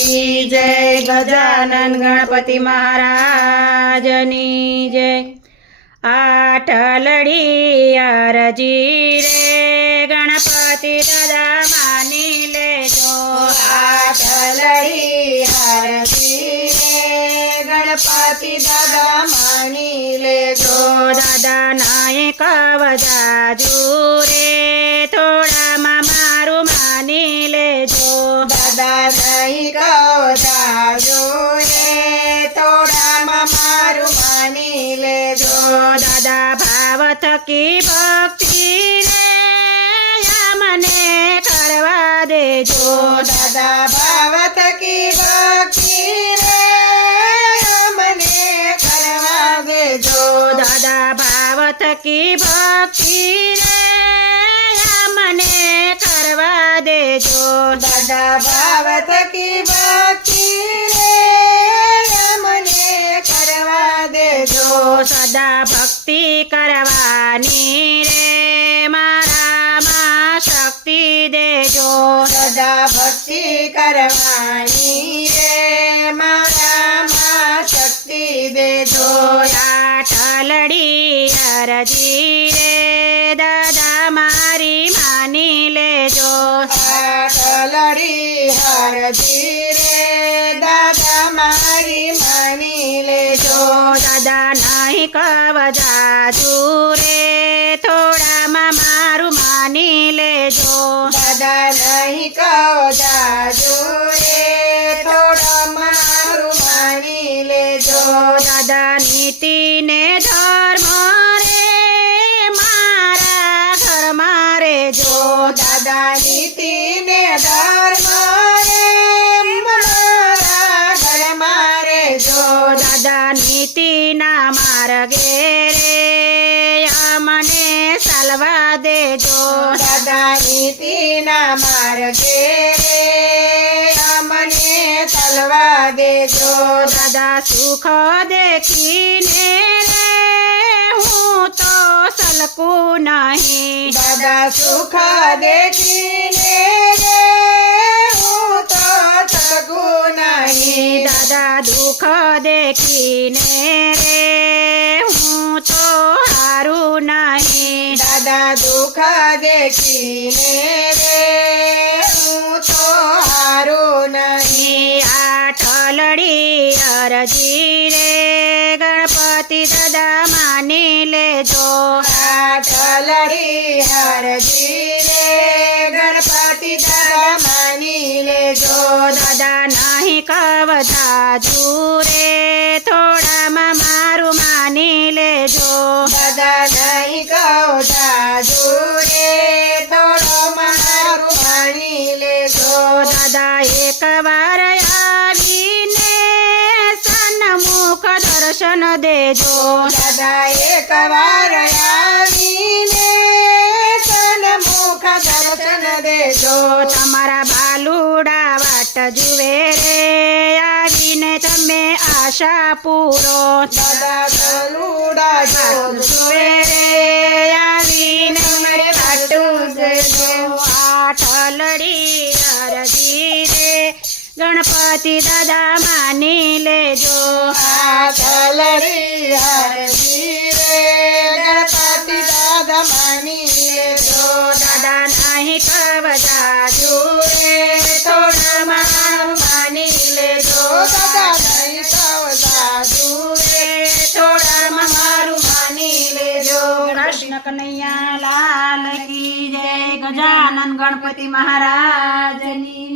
की जय। गजानन गणपति महाराजनी जय। आठलड़ी अरजी रे गणपति दादा मानी लेजो। आठलड़ी अरजी रे गणपति दादा मानी लेजो। दादा नाय कवजाजू रे थोड़ा मारू मानी लेजो। दादा नहीं कवजाजू रे थोड़ा मारू मानी लेजो। दादा भाव थकी भक्ति रे मने करवा देजो। दादा भाव थकी भक्ति रे मने करवा देजो। दादा भाव थकी भक्ति रे मने करवा देजो। दादा भाव थकी भक्ति रे मने करवा देजो। सदा भक्ति करवानी रे मारा मां शक्ति देजो। सदा भक्ति करवानी रे मारा मां शक्ति देजो। आठलड़ी अरजी रे दादा मारी मानी लेजो। आठलड़ी अरजी रे दादा मारी मानी लेजो। दादा नहीं कवजाजू रे थोड़ा मारू मानी लेजो। दादा नहीं कवजाजू रे थोड़ा मारू मानी लेजो। दादा नीति ने धर्म रे मारा घर मारे जो। दादा नीति ने धर्म रे मारा घर मारे जो। दादा नीति ना मार्गे रे मने सलवा देजो। दादा नीति ना मार्गे रे मने सलवा देजो। दादा सुख देखीने रे हूँ तो सलकू नहीं। दादा सुख देखीने रे हूँ तो सकू नहीं। दादा दुख देखीने रे हूँ तो हारू नहीं। दादा दुख देखीने रे हूँ तो हारू नहीं। आठलड़ी अरजी रे गणपति दादा मानी लेजो। आठलड़ी अरजी रे गणपति दादा मानी लेजो। दादा नहीं कवजाजू रे थोड़ा मारू मानी लेजो। दादा नहीं कवजाजू रे थोड़ा मारू मानी लेजो। दादा एक बार आवीने सन्मुख दर्शन देजो। दादा एक बार आवीने सन्मुख दर्शन देजो। તમારા બાલુડા વાટ જુએ રે આવીને તમે આશા પૂરો। દાદા બાલુડા જુએ રે આવીને મારે વાટું દેજો। આઠલડી અરજી રે ગણપતિ દાદા માની લેજો। આઠલડી અરજી રે ગણપતિ દાદા માની લેજો। દાદા નહીં કવજાજુ રે થોડા મારું માની લેજો। દાદા નહીં કવજાજુ રે થોડા મારું માની લેજો। કૃષ્ણ કનૈયા લાલ કી જય। ગજાનન ગણપતિ મહારાજની